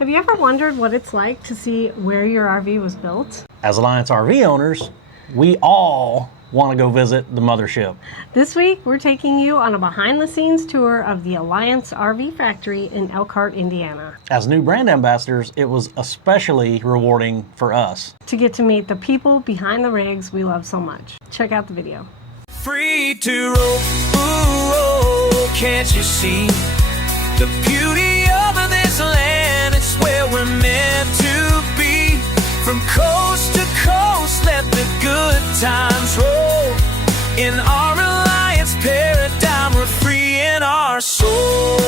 Have you ever wondered what it's like to see where your RV was built? As Alliance RV owners, we all want to go visit the mothership. This week, we're taking you on a behind-the-scenes tour of the Alliance RV factory in Elkhart, Indiana. As new brand ambassadors, it was especially rewarding for us to get to meet the people behind the rigs we love so much. Check out the video. Free to roll, ooh, oh, can't you see the beauty of this land? It's where we're meant to be. From coast to coast, let the good times roll. In our Alliance paradigm, we're free in our soul.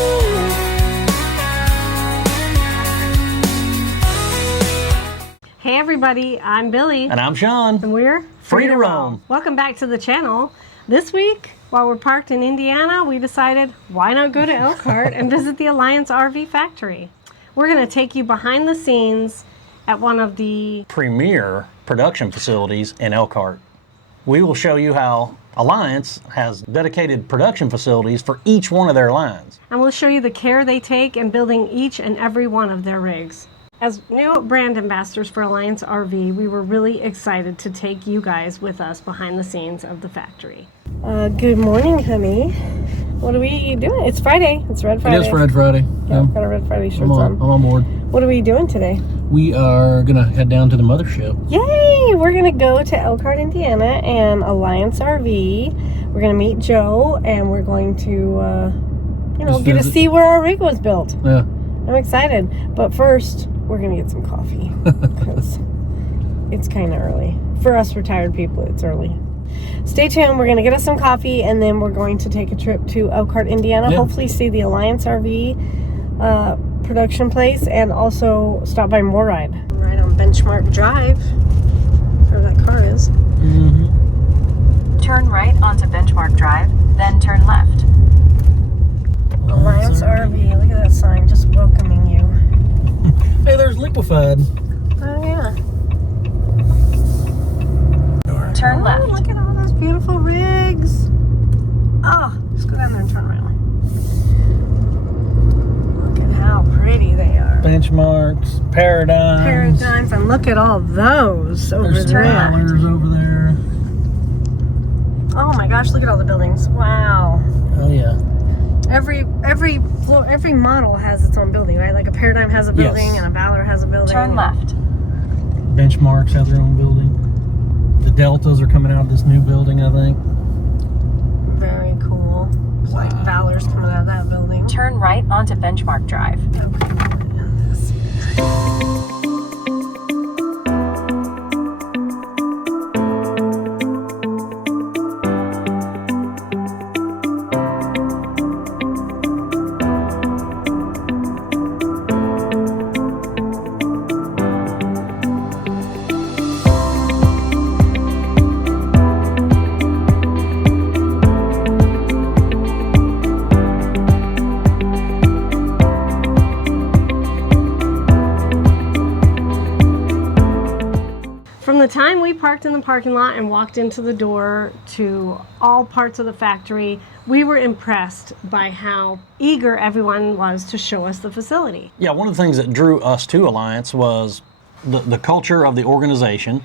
Hey everybody, I'm Billy. And I'm Sean. And we're Free to Roam. Welcome back to the channel. This week, while we're parked in Indiana, we decided why not go to Elkhart and visit the Alliance RV factory. We're going to take you behind the scenes at one of the premier production facilities in Elkhart. We will show you how Alliance has dedicated production facilities for each one of their lines. And we'll show you the care they take in building each and every one of their rigs. As new brand ambassadors for Alliance RV, we were really excited to take you guys with us behind the scenes of the factory. Good morning, honey. What are we doing? It's Friday. It's Red Friday. It is Red Friday. Yeah, I've got a Red Friday shirt on. I'm on board. What are we doing today? We are going to head down to the mothership. Yay! We're going to go to Elkhart, Indiana and Alliance RV. We're going to meet Joe and we're going to, get to see where our rig was built. Yeah. I'm excited. But first, we're going to get some coffee because it's kind of early. For us retired people, it's early. Stay tuned. We're going to get us some coffee and then we're going to take a trip to Elkhart, Indiana. Yeah. Hopefully see the Alliance RV production place and also stop by Mooride. Right on Benchmark Drive, where that car is. Mm-hmm. Turn right onto Benchmark Drive, then turn left. Alliance RV. Look at that sign just welcoming you. Hey, there's Liquefied. Oh, yeah. Turn left. Look at all those beautiful rigs. Oh, let's go down there and turn around. Look at how pretty they are. Benchmarks, Paradigms. And look at all those over there's there. There's over there. Oh my gosh, look at all the buildings. Wow. Oh, yeah. Every floor, every model has its own building, right? Like a Paradigm has a building and a Valor has a building. Turn left. Benchmarks have their own building. The Deltas are coming out of this new building, I think. Very cool. It's like Valor's coming out of that building. Turn right onto Benchmark Drive. From the time we parked in the parking lot and walked into the door to all parts of the factory, we were impressed by how eager everyone was to show us the facility. Yeah, one of the things that drew us to Alliance was the culture of the organization,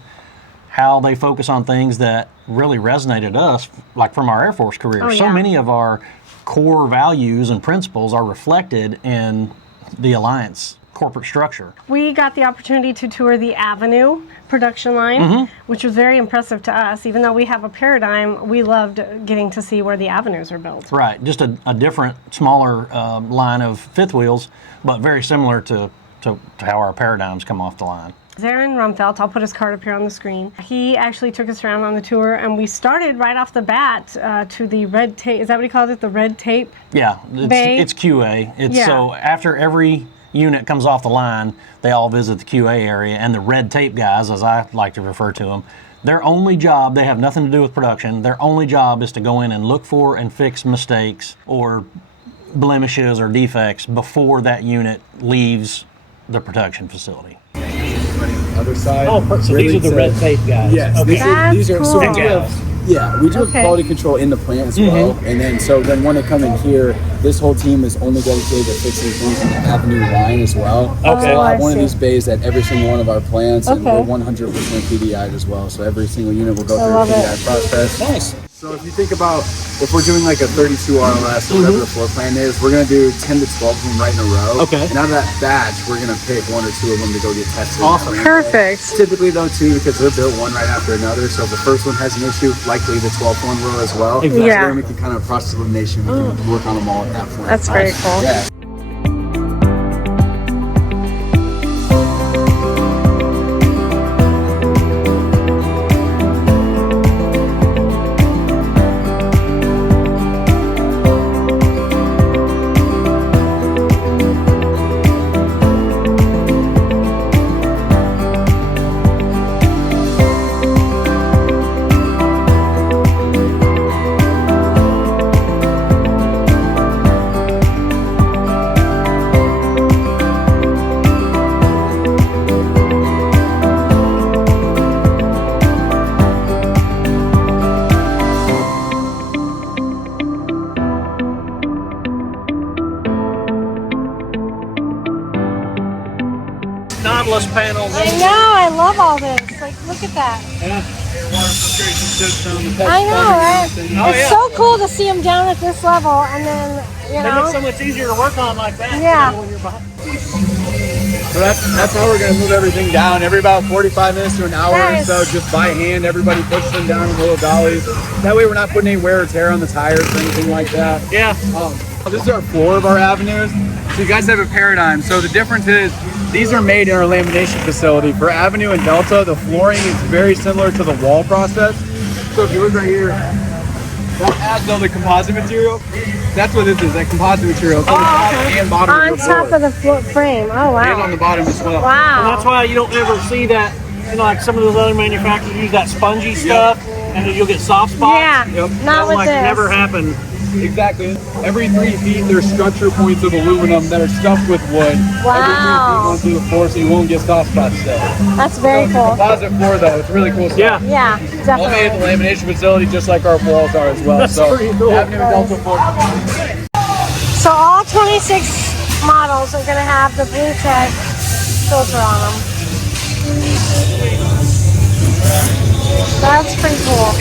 how they focus on things that really resonated us, like from our Air Force career. Oh, yeah. So many of our core values and principles are reflected in the Alliance corporate structure. We got the opportunity to tour the Avenue production line, which was very impressive to us. Even though we have a Paradigm, we loved getting to see where the Avenues are built. Right, just a different, smaller line of fifth wheels, but very similar to how our Paradigms come off the line. Zarin Rumfelt, I'll put his card up here on the screen. He actually took us around on the tour, and we started right off the bat to the red tape. Is that what he calls it? The red tape? Yeah, it's QA. So after every unit comes off the line, they all visit the QA area, and the red tape guys, as I like to refer to them, their only job, they have nothing to do with production, their only job is to go in and look for and fix mistakes or blemishes or defects before that unit leaves the production facility. Other side. Oh, so really these are the red tape guys. Yes, Okay. these are cool. so we do have Yeah, we do Okay. quality control in the plant as well, and then when they come in here, this whole team is only dedicated to fixing things in the Avenue line as well. Okay. So I have I one of see. these bays at every single one of our plants, and Okay. we're 100% PDI'd as well. So every single unit will go I through a love PDI it. process. Nice. So if you think about if we're doing like a 32 RLS or whatever the floor plan is, we're gonna do 10 to 12 of them right in a row. Okay. And out of that batch, we're gonna pick 1 or 2 of them to go get tested. Awesome. Perfect. Typically though too, because they're built one right after another, so if the first one has an issue, likely the 12th one will as well. Exactly. Yeah. So then we can kind of process elimination, we can work on them all at that point. That's very cool. Yeah. Knobless panels. I know. I love all this. Like, look at that. I know, right? It's so cool to see them down at this level, and then you know. so much easier to work on like that. Yeah. When you're behind. So that's how we're gonna move everything down. Every about 45 minutes to an hour or so, just by hand, everybody pushes them down in little dollies. That way we're not putting any wear or tear on the tires or anything like that. Yeah. This is our floor of our avenues. So you guys have a paradigm. So the difference is these are made in our lamination facility. For Avenue and Delta, the flooring is very similar to the wall process. So if you look right here, that adds all the composite material. That's what this is, that composite material. It's on the top and bottom of On your top floor. of the frame. Oh And on wow. the bottom as well. Wow. And that's why you don't ever see that, you know, like some of those other manufacturers use that spongy stuff, and then you'll get soft spots. Yeah. Yep. Not That'll, with like this. never happen. Exactly. Every 3 feet, there's structure points of aluminum that are stuffed with wood. Wow. Every 3 feet going through the floor, so you won't get soft spots still. That's very cool. Composite floor, though, it's really cool stuff. Yeah. Yeah, All made at the definitely. lamination facility, just like our walls are as well. That's so pretty cool. Avenue and Delta floor. So all 26 models are going to have the blue tag filter on them. That's pretty cool.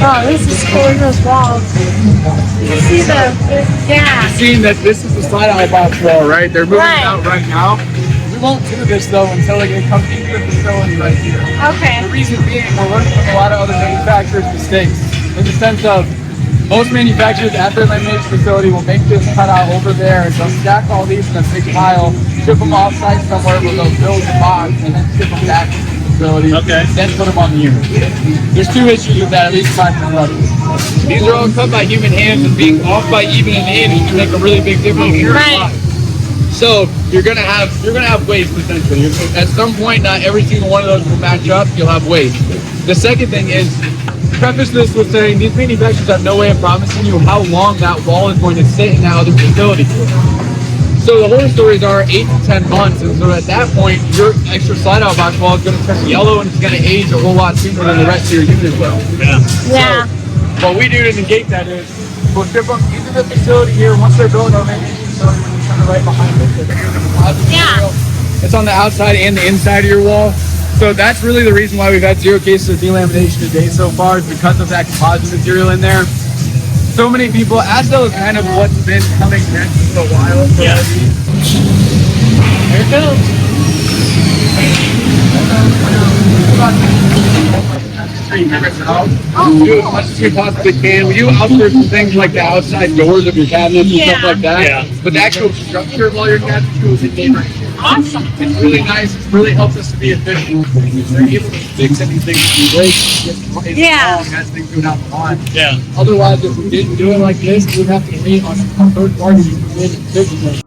Oh, this is cool. Those walls. You see yeah. Seeing that this is the slide out box wall, right? They're moving Right. it out right now. We won't do this though until they come into the facility right here. Okay. The reason being, we're learning from a lot of other manufacturers' mistakes. In the sense of, most manufacturers at their lamination facility will make this cutout over there, and they'll stack all these in a big pile, ship them off site somewhere where they'll build the box, and then ship them back to the facility, then put them on the unit. There's 2 issues with that, at least 5 minutes. These are all cut by human hands, and being off by even an inch can make a really big difference in your Right. spot. So you're gonna have waste potentially. At some point, not every single one of those will match up. You'll have waste. The second thing is, preface this with saying these manufacturers have no way of promising you how long that wall is going to sit in that other facility. So the horror stories are 8 to 10 months, and so at that point, your extra slide out box wall is going to turn yellow and it's going to age a whole lot sooner than the rest of your unit will. Yeah. What we do to negate that is we'll ship them into the facility here. Once they're built, our lamination facility, when you turn it right behind it, there's a composite material. It's on the outside and the inside of your wall. So that's really the reason why we've had 0 cases of delamination to date so far, is because of that composite material in there. So many people, Asdel is kind of what's been coming next for a while. So Yeah. Here it comes. Do as much as we possibly can. We do outsource some things like the outside doors of your cabinets and stuff like that. Yeah. But the actual structure of all your cabinets goes in right here. Awesome. It's really nice. It really helps us to be efficient. We're able to fix anything that we break Yeah. long as things go down the line. Yeah. Otherwise, if we didn't do it like this, we'd have to wait on a third party to come in and fix it.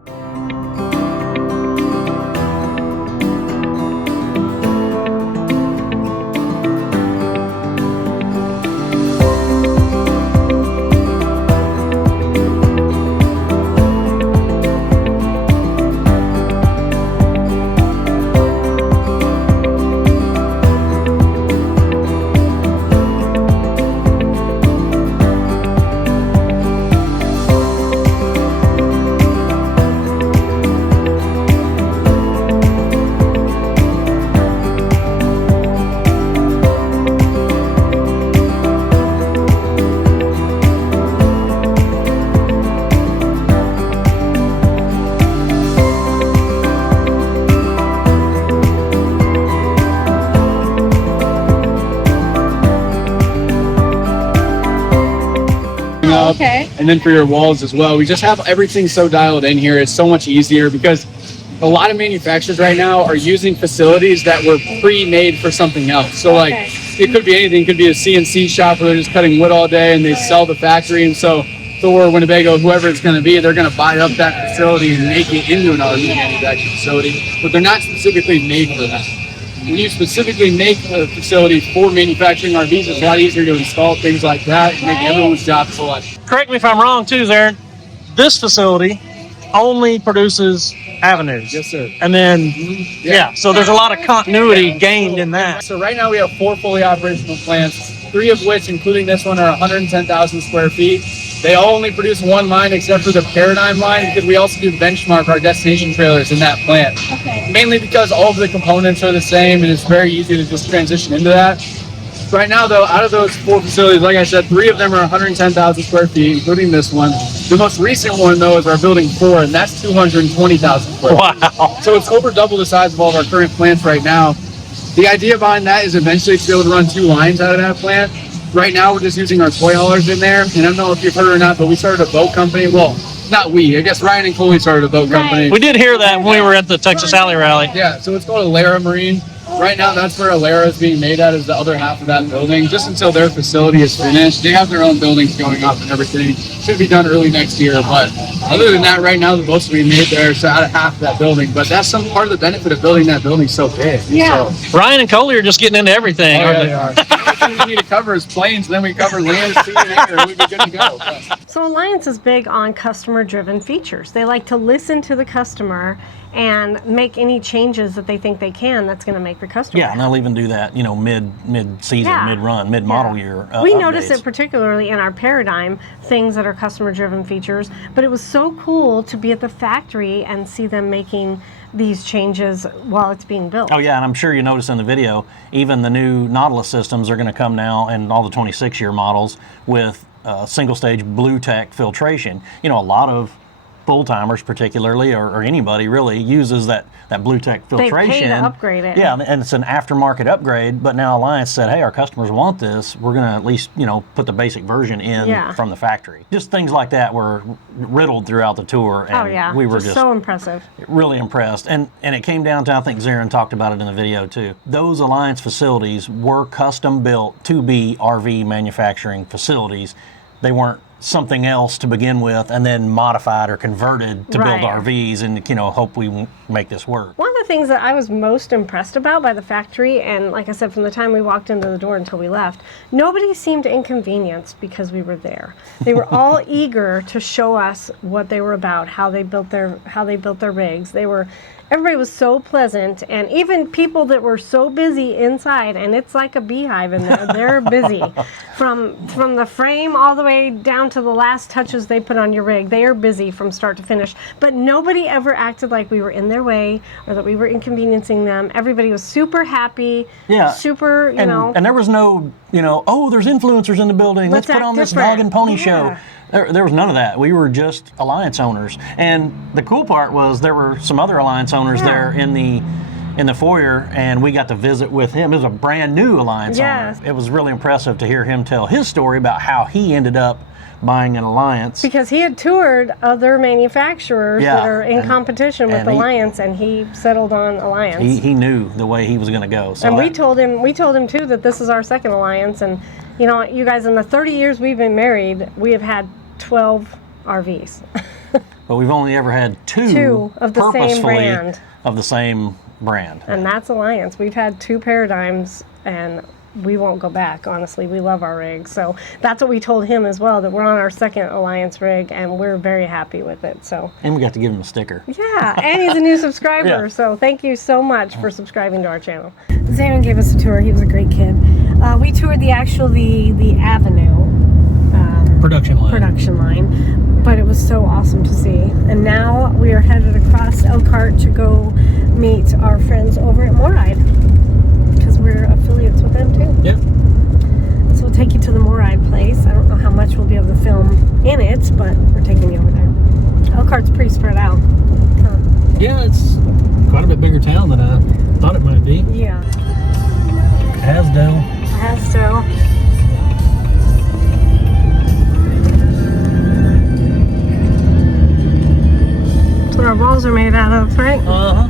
up. Okay. And then for your walls as well. We just have everything so dialed in here. It's so much easier because a lot of manufacturers right now are using facilities that were pre-made for something else. So like it could be anything. It could be a CNC shop where they're just cutting wood all day and they sell the factory. And so Thor, Winnebago, whoever it's going to be, they're going to buy up that facility and make it into an RV manufacturing facility. But they're not specifically made for that. When you specifically make a facility for manufacturing RVs, it's a lot easier to install things like that and make everyone's job so much. Correct me if I'm wrong too, Zarin. This facility only produces avenues. Yes, sir. And then, so there's a lot of continuity gained in that. So right now we have 4 fully operational plants, 3 of which, including this one, are 110,000 square feet. They all only produce one line except for the Paradigm line because we also do Benchmark, our destination trailers, in that plant. Okay. Mainly because all of the components are the same and it's very easy to just transition into that. Right now, though, out of those 4 facilities, like I said, 3 of them are 110,000 square feet, including this one. The most recent one, though, is our building 4, and that's 220,000 square feet. Wow. So it's over double the size of all of our current plants right now. The idea behind that is eventually to be able to run 2 lines out of that plant. Right now, we're just using our toy haulers in there. And I don't know if you've heard or not, but we started a boat company. Well, not we. I guess Ryan and Coley started a boat company. We did hear that when we were at the Texas Alley Rally. Yeah, so it's called Alara Marine. Right now, that's where Alara is being made at, is the other half of that building. Just until their facility is finished. They have their own buildings going up and everything. Should be done early next year. But other than that, right now, the boats are being made there, so out of half of that building. But that's some part of the benefit of building that building so big. Yeah. So, Ryan and Coley are just getting into everything. aren't they? are. The only thing we need to cover is planes, and then we cover land, sea, and air, and we'd be good to go. So Alliance is big on customer-driven features. They like to listen to the customer and make any changes that they think they can that's going to make the customer Yeah, and they'll even do that, mid-season, Yeah. mid-run, mid-model year We updates. notice it particularly in our Paradigm, things that are customer-driven features, but it was so cool to be at the factory and see them making these changes while it's being built. Oh yeah, and I'm sure you noticed in the video, even the new Nautilus systems are going to come now, and all the 26-year models with single-stage blue tech filtration. A lot of full-timers particularly, or anybody really, uses that blue tech filtration. They pay to upgrade it. Yeah, and it's an aftermarket upgrade, but now Alliance said, hey, our customers want this. We're going to at least, put the basic version in from the factory. Just things like that were riddled throughout the tour, and we were just so impressive. Really impressed. And it came down to, I think Zarin talked about it in the video too, those Alliance facilities were custom built to be RV manufacturing facilities. They weren't something else to begin with and then modified or converted to build RVs and hope we make this work. One of the things that I was most impressed about by the factory, and like I said, from the time we walked into the door until we left, nobody seemed inconvenienced because we were there. They were all eager to show us what they were about, how they built their rigs. Everybody was so pleasant, and even people that were so busy inside, and it's like a beehive in there, they're busy. From the frame all the way down to the last touches they put on your rig, they are busy from start to finish. But nobody ever acted like we were in their way or that we were inconveniencing them. Everybody was super happy, super, And there was no, there's influencers in the building, let's put on this dog and pony show. There was none of that. We were just Alliance owners. And the cool part was there were some other Alliance owners there in the foyer, and we got to visit with him. It was a brand new Alliance owner. It was really impressive to hear him tell his story about how he ended up buying an Alliance. Because he had toured other manufacturers that are in competition with Alliance, and he settled on Alliance. He knew the way he was going to go. So and we told him too that this is our second Alliance, and you guys, in the 30 years we've been married, we have had 12 RVs. But we've only ever had two of the same brand. Of the same brand. And that's Alliance. We've had 2 Paradigms, and we won't go back, honestly. We love our rig. So that's what we told him as well, that we're on our second Alliance rig, and we're very happy with it. So. And we got to give him a sticker. Yeah, and he's a new subscriber. So thank you so much for subscribing to our channel. Zarin gave us a tour. He was a great kid. We toured the Avenue. Production line, but it was so awesome to see. And now we are headed across Elkhart to go meet our friends over at Moride, because we're affiliates with them too. Yep. So we'll take you to the Moride place. I don't know how much we'll be able to film in it, but we're taking you over there. Elkhart's pretty spread out. Yeah, it's quite a bit bigger town than I thought it might be. Yeah. Asdale. those are made out of, right? Uh-huh.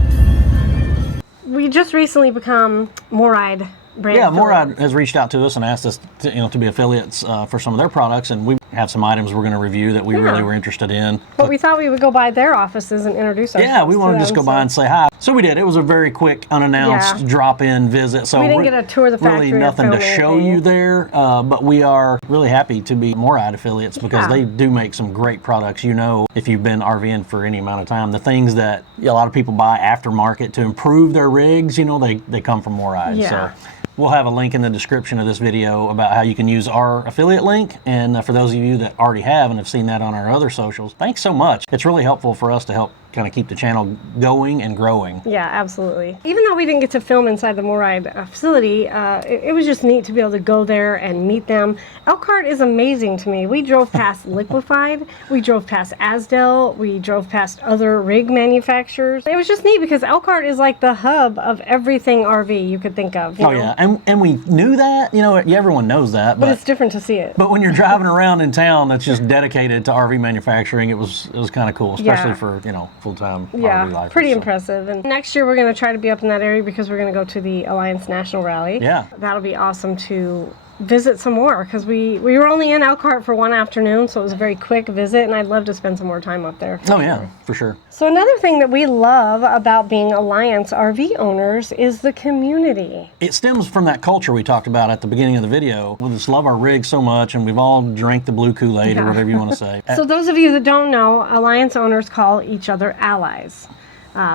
We just recently become Moride brand. Yeah, affiliates. Moride has reached out to us and asked us to be affiliates for some of their products, and we have some items we're going to review that we really were interested in. But we thought we would go by their offices and introduce ourselves. Yeah, we wanted to just go them, by and say hi. So we did. It was a very quick, unannounced drop-in visit. So we didn't get a tour of the factory. Really nothing to show anything. you there, but we are really happy to be Moride affiliates because they do make some great products. You know, if you've been RVing for any amount of time, the things that a lot of people buy aftermarket to improve their rigs, you know, they come from Moride. Yeah. So we'll have a link in the description of this video about how you can use our affiliate link. And for those of you that already have and have seen that on our other socials, thanks so much. It's really helpful for us to help kind of keep the channel going and growing. Yeah, absolutely. Even though we didn't get to film inside the Moride facility, it was just neat to be able to go there and meet them. Elkhart is amazing to me. We drove past Liquefied, we drove past Asdel, we drove past other rig manufacturers. It was just neat because Elkhart is like the hub of everything RV you could think of. You know? Yeah, and we knew that, you know, everyone knows that. But it's different to see it. But when you're driving around in town that's just dedicated to RV manufacturing, it was kind of cool, especially for, you know, full-time RV life. Pretty impressive. And next year we're going to try to be up in that area because we're going to go to the Alliance National Rally. Yeah. That'll be awesome to visit some more because we were only in Elkhart for one afternoon, so it was a very quick visit, and I'd love to spend some more time up there. Oh yeah, for sure. So another thing that we love about being Alliance RV owners is the community. It stems from that culture we talked about at the beginning of the video. We just love our rig so much, and we've all drank the blue Kool-Aid or whatever you want to say. So those of you that don't know, Alliance owners call each other allies.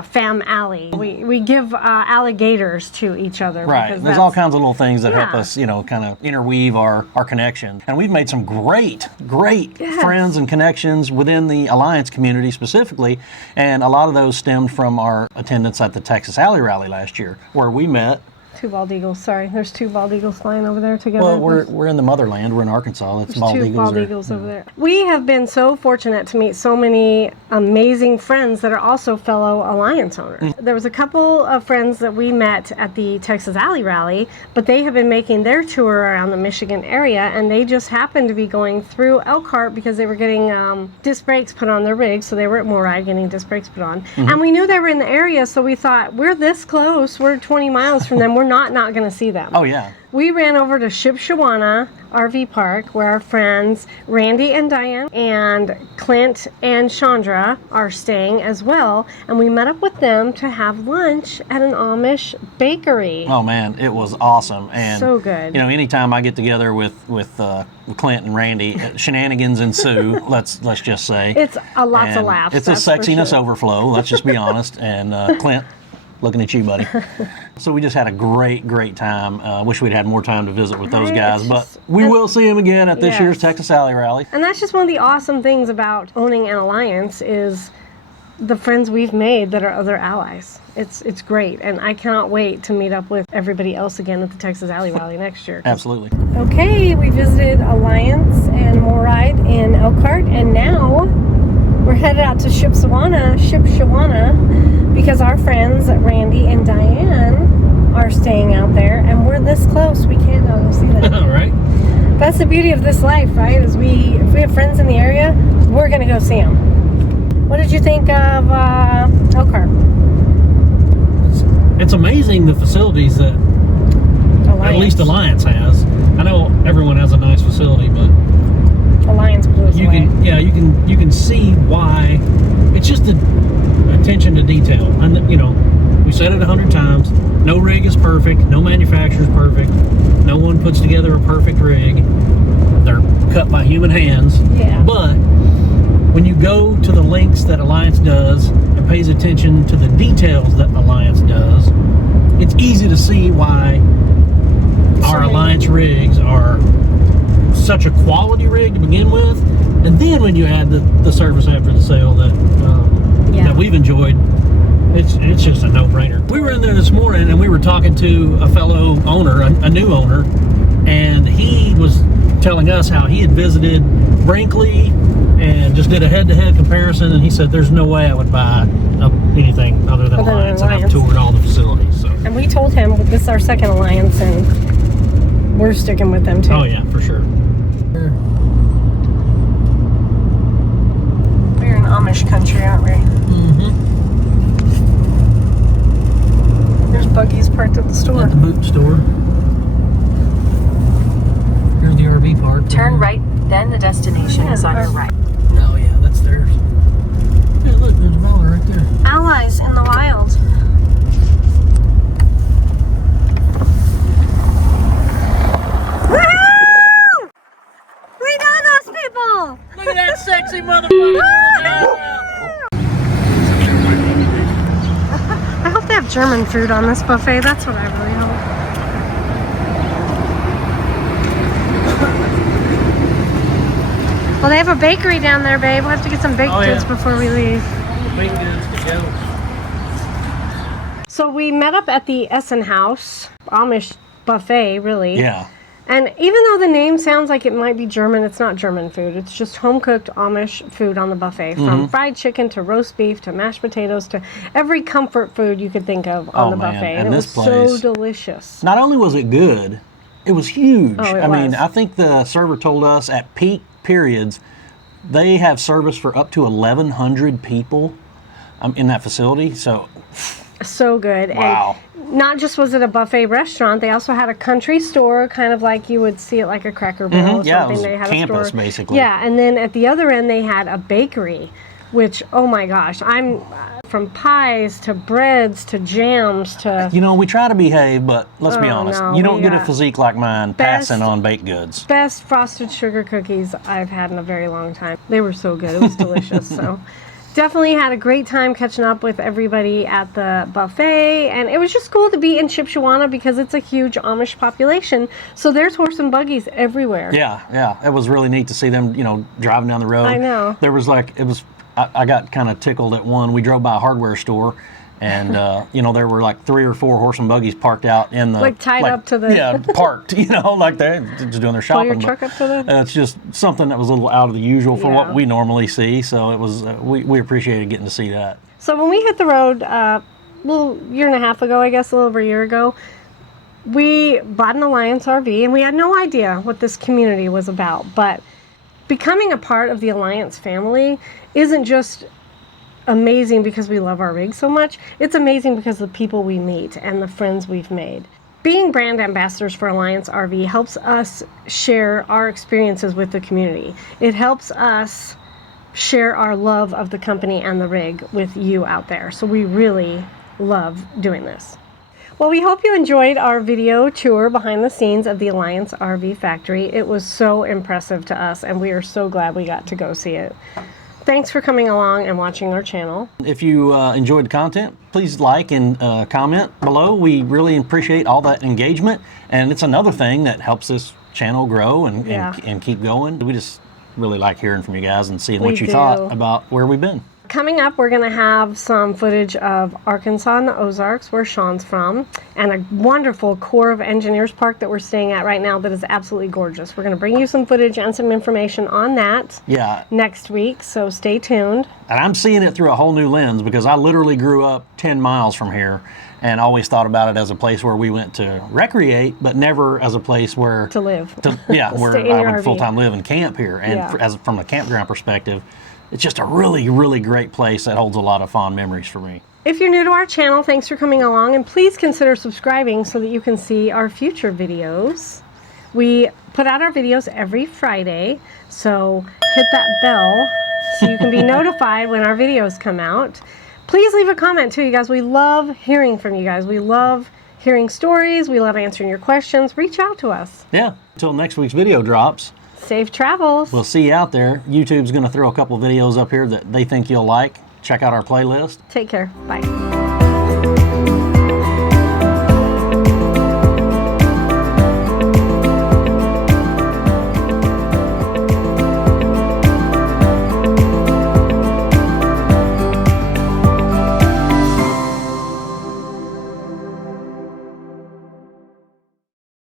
Fam Alley. We give alligators to each other. Right. There's all kinds of little things that help us, you know, kind of interweave our connection. And we've made some great friends and connections within the Alliance community specifically. And a lot of those stemmed from our attendance at the Texas Alley Rally last year, where we met. Two bald eagles. Sorry, there's two bald eagles flying over there together. Well, we're in the motherland. We're in Arkansas. That's bald eagles. Two bald eagles over there. We have been so fortunate to meet so many amazing friends that are also fellow Alliance owners. There was a couple of friends that we met at the Texas Alley Rally, but they have been making their tour around the Michigan area, and they just happened to be going through Elkhart because they were getting disc brakes put on their rigs, so they were at Moride getting disc brakes put on. And we knew they were in the area, so we thought, we're this close, we're 20 miles from them, we're not going to see them. Oh yeah. We ran over to Shipshewana RV Park, where our friends Randy and Diane and Clint and Chandra are staying as well, and we met up with them to have lunch at an Amish bakery. Oh man, it was awesome. And so good. You know, anytime I get together with Clint and Randy, shenanigans ensue. let's just say It's lots of laughs. It's a sexiness overflow. Let's just be honest. And Clint, looking at you, buddy. So we just had a great time. Wish we'd had more time to visit with those guys, but we will see them again at this year's Texas Alley Rally. And that's just one of the awesome things about owning an alliance is the friends we've made that are other allies. It's great, and I cannot wait to meet up with everybody else again at the Texas Alley Rally next year. Absolutely. Okay, we visited Alliance and Moride in Elkhart, and now we're headed out to Shipshewana, because our friends Randy and Diane are staying out there, and we're this close, we can't go see them. All right. That's the beauty of this life, right? Is if we have friends in the area, we're gonna go see them. What did you think of Elkhart? It's amazing the facilities that at least Alliance has. I know everyone has a nice facility, but Alliance blew us away. You can see why. It's just the attention to detail. And you know, we said it 100 times. No rig is perfect. No manufacturer is perfect. No one puts together a perfect rig. They're cut by human hands. Yeah. But when you go to the lengths that Alliance does and pays attention to the details that Alliance does, it's easy to see why our Alliance rigs are such a quality rig to begin with, and then when you add the service after the sale that we've enjoyed, it's just a no-brainer. We were in there this morning and we were talking to a fellow owner, a new owner, and he was telling us how he had visited Brinkley and just did a head-to-head comparison, and he said there's no way I would buy anything other than Alliance, and I've toured all the facilities. So. And we told him this is our second Alliance, and we're sticking with them too. Oh yeah, for sure. We're in Amish country, aren't we? Mm-hmm. buggies parked at the store. At the boot store. Here's the RV park. Turn right, then the destination is on your right. Oh yeah, that's theirs. Yeah, look, there's Valor right there. Allies in the wild. Woohoo! We know those people! Look at that sexy motherfucker! I hope they have German food on this buffet. That's what I really hope. Well, they have a bakery down there, babe. We'll have to get some baked goods before we leave. Baked goods to go. So we met up at the Essen House, Amish buffet, really. Yeah. And even though the name sounds like it might be German, it's not German food. It's just home-cooked Amish food on the buffet. From fried chicken to roast beef to mashed potatoes to every comfort food you could think of on the buffet. And it was so delicious. Not only was it good, it was huge. Oh, I mean, I think the server told us at peak periods, they have service for up to 1,100 people in that facility. So good. Wow. And not just was it a buffet restaurant, they also had a country store, kind of like you would see it like a Cracker Barrel or Yeah, something. it was They had campus, a store. basically. Yeah, and then at the other end they had a bakery, which, oh my gosh, I'm from pies to breads to jams to... You know, we try to behave, but let's be Oh, honest, no, you don't we get a got physique like mine best- passing on baked goods. best frosted sugar cookies I've had in a very long time. They were so good. It was delicious. So definitely had a great time catching up with everybody at the buffet, and it was just cool to be in Shipshewana because it's a huge Amish population. So there's horse and buggies everywhere. Yeah. It was really neat to see them, driving down the road. I know. There was I got kind of tickled at one. We drove by a hardware store, and there were like 3 or 4 horse and buggies parked out in the Tied up to the... Yeah, parked. Like they're just doing their shopping. Pull your truck up to the... It's just something that was a little out of the usual for Yeah. what we normally see. So it was we appreciated getting to see that. So when we hit the road a little year and a half ago, I guess a little over a year ago, we bought an Alliance RV, and we had no idea what this community was about. But becoming a part of the Alliance family isn't just amazing because we love our rig so much. It's amazing because of the people we meet and the friends we've made. Being brand ambassadors for Alliance RV helps us share our experiences with the community. It helps us share our love of the company and the rig with you out there. So we really love doing this. Well, we hope you enjoyed our video tour behind the scenes of the Alliance RV factory. It was so impressive to us, and we are so glad we got to go see it. Thanks for coming along and watching our channel. If you enjoyed the content, please like and comment below. We really appreciate all that engagement, and it's another thing that helps this channel grow and keep going. We just really like hearing from you guys and seeing what you thought about where we've been. Coming up, we're going to have some footage of Arkansas and the Ozarks, where Sean's from, and a wonderful Corps of Engineers park that we're staying at right now that is absolutely gorgeous. We're going to bring you some footage and some information on that next week, so stay tuned. And I'm seeing it through a whole new lens because I literally grew up 10 miles from here and always thought about it as a place where we went to recreate, but never as a place where... To live. Where I would full-time live and camp here. And from a campground perspective, it's just a really, really great place that holds a lot of fond memories for me. If you're new to our channel, thanks for coming along, and please consider subscribing so that you can see our future videos. We put out our videos every Friday, so hit that bell so you can be notified when our videos come out. Please leave a comment too, you guys. We love hearing from you guys. We love hearing stories. We love answering your questions. Reach out to us. Yeah, until next week's video drops. Safe travels. We'll see you out there. YouTube's going to throw a couple videos up here that they think you'll like. Check out our playlist. Take care. Bye.